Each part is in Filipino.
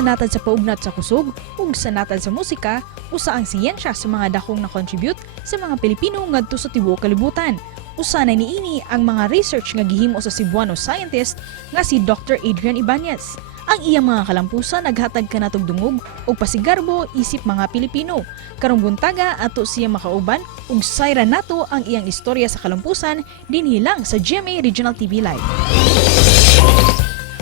sanatad sa paugnat sa kusog, ug sanatad sa musika, usa ang siyensya sa mga dakong na-contribute sa mga Pilipino ngadto sa tibuok kalibutan. Usa na niini ang mga research nga gihimo sa Cebuano scientist nga si Dr. Adrian Ibanez. Ang iyang mga kalampusan naghatag kanatog dungog ug pasigarbo isip mga Pilipino. Karong buntaga ato siya makauban ug sayra nato ang iyang istorya sa kalampusan dinhi lang sa GMA Regional TV Live.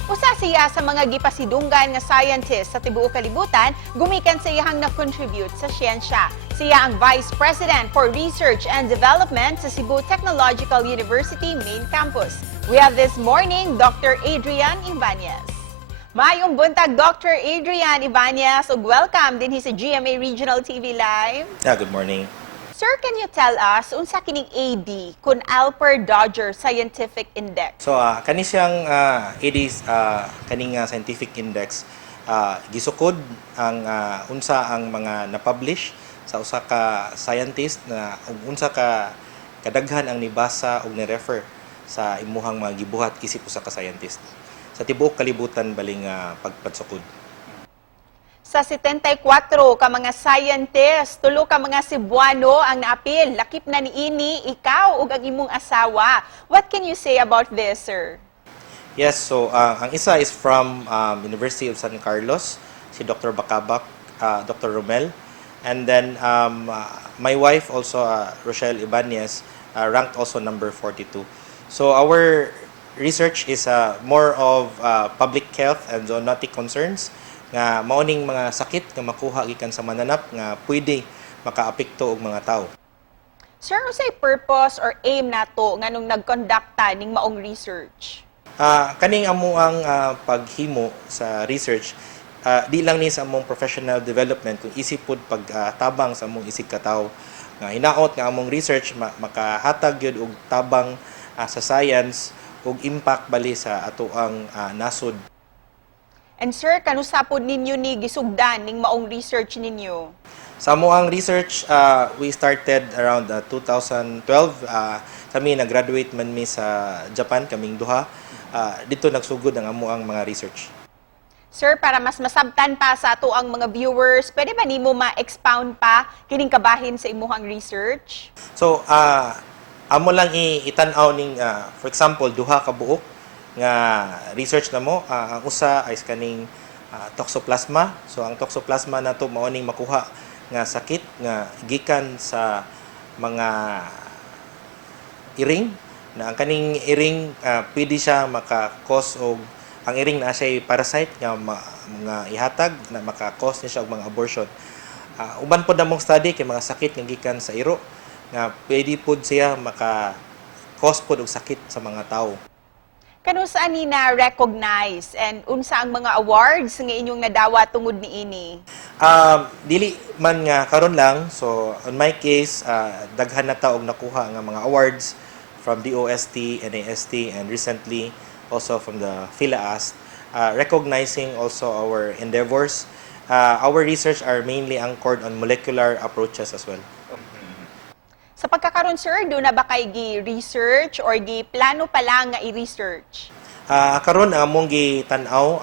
Usa siya sa mga gipasidunggan nga scientist sa tibuok kalibutan, gumikan sa iyang na-contribute sa siyensya. Siya ang Vice President for Research and Development sa Cebu Technological University Main Campus. We have this morning Dr. Adrian Ibanez. Mayong buntag, Dr. Adrian Ibanez, ug welcome din sa GMA Regional TV Live. Good morning. Sir, can you tell us unsa kining AD kun Alpert-Dodger Scientific Index? So, kani siyang AD's kaning scientific index, gisukod ang unsa ang mga na-publish sa usa ka scientist na unsa ka kadaghan ang nibasa ug ni-refer sa imuhang mga gibuhat isip usa ka scientist. Sa tibuok kalibutan baling pagpatsukod. Sa 74 ka mga scientist, 3 ka mga Cebuano ang naapil. Lakip na niini, ikaw ug ang imong asawa. What can you say about this, sir? Yes, so ang isa is from University of San Carlos, si Dr. Bacabak, Dr. Romel. And then my wife also, Rochelle Ibanez, ranked also number 42. So our research is more of public health and zoonotic concerns nga maoning mga sakit nga makuha gikan sa mananap nga pwede makaapekto og mga tao. Sir, unsay purpose or aim nato nga nung nagkondakta ning maong research? Kaning amo ang paghimo sa research, di lang ni sa among professional development kung isip pod pagtabang sa among isig ka tawo nga hinaot nga among research makahatag gyud og tabang sa science ug impact bali sa ato ang nasod. And sir, kanusa pod ninyo ni gisugdan ning maong research ninyo? Sa amo ang research, we started around 2012. Kami nag-graduate man mi sa Japan, kaming duha. Dito nagsugod ang amo ang mga research. Sir, para mas masabtan pa sa ato ang mga viewers, pwede ba nimo ma-expound pa kining kabahin sa imuhang research? So, amo lang itan-aw ning for example, duha ka buok nga research na mo. Ang usa ay kaning toxoplasma. So ang toxoplasma nato mao ning makuha nga sakit nga gikan sa mga iring, na ang kaning iring pwede siya maka-cause og ang iring na siya parasite nga mga ihatag na maka-cause ni siya og mga abortion. Uban pod namong study kay mga sakit nga gikan sa iro nga pwede pod siya maka-cause pod og sakit sa mga tawo. Kano saan ni na-recognize and unsa ang mga awards nga inyong nadawa tungod niini? Dili man nga karon lang. So on my case, daghan na ta og nakuha nga mga awards from DOST, NAST, and recently also from the PhilAst, recognizing also our endeavors. Our research are mainly anchored on molecular approaches as well. Sa pagkakaroon, sir, doon na ba kay gi-research or gi-plano pa lang nga i-research? Karon ang among gitanaw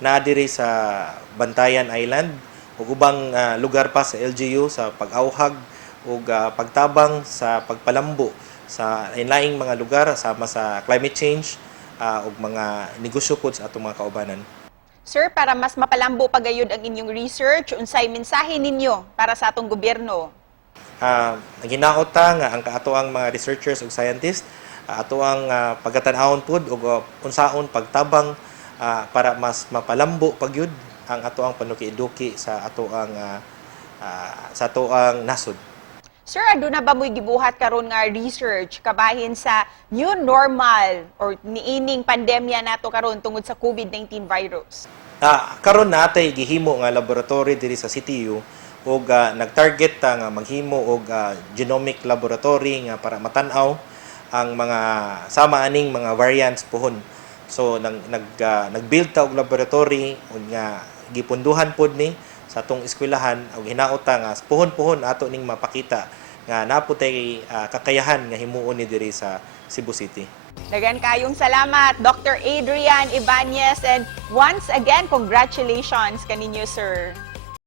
na diri sa Bantayan Island ug ubang lugar pa sa LGU sa pag-awhag ug pagtabang sa pagpalambo sa laing mga lugar sama sa climate change ug mga negosyo pod sa atong mga kaubanan. Sir, para mas mapalambo pa gayud ang inyong research, unsay mensahe ninyo para sa atong gobyerno? Ginaot ta nga ang kaato ang mga researchers ug scientists ato ang pagkatan-awon pod ug unsaon pagtabang para mas mapalambo pagyud ang ato ang panuki-eduki sa ato ang nasod. Sir, aduna ba mo'y gibuhat karon nga research kabahin sa new normal or niining pandemya nato karon tungod sa COVID-19 virus? Karon natay gihimo nga laboratory diri sa CTU ug nag-target ta nga maghimo og genomic laboratory nga para matan-aw ang mga sama aning mga variants pohon. So nag-build ta og laboratory ug nga gipunduhan pod ni sa atong eskwelahan ug hinaot ta nga pohon-pohon ato ning mapakita nga naputay kakayahan nga himuon ni diri sa Cebu City. Dagan kayong salamat, Dr. Adrian Ibanez, and once again, congratulations kaninyo, sir.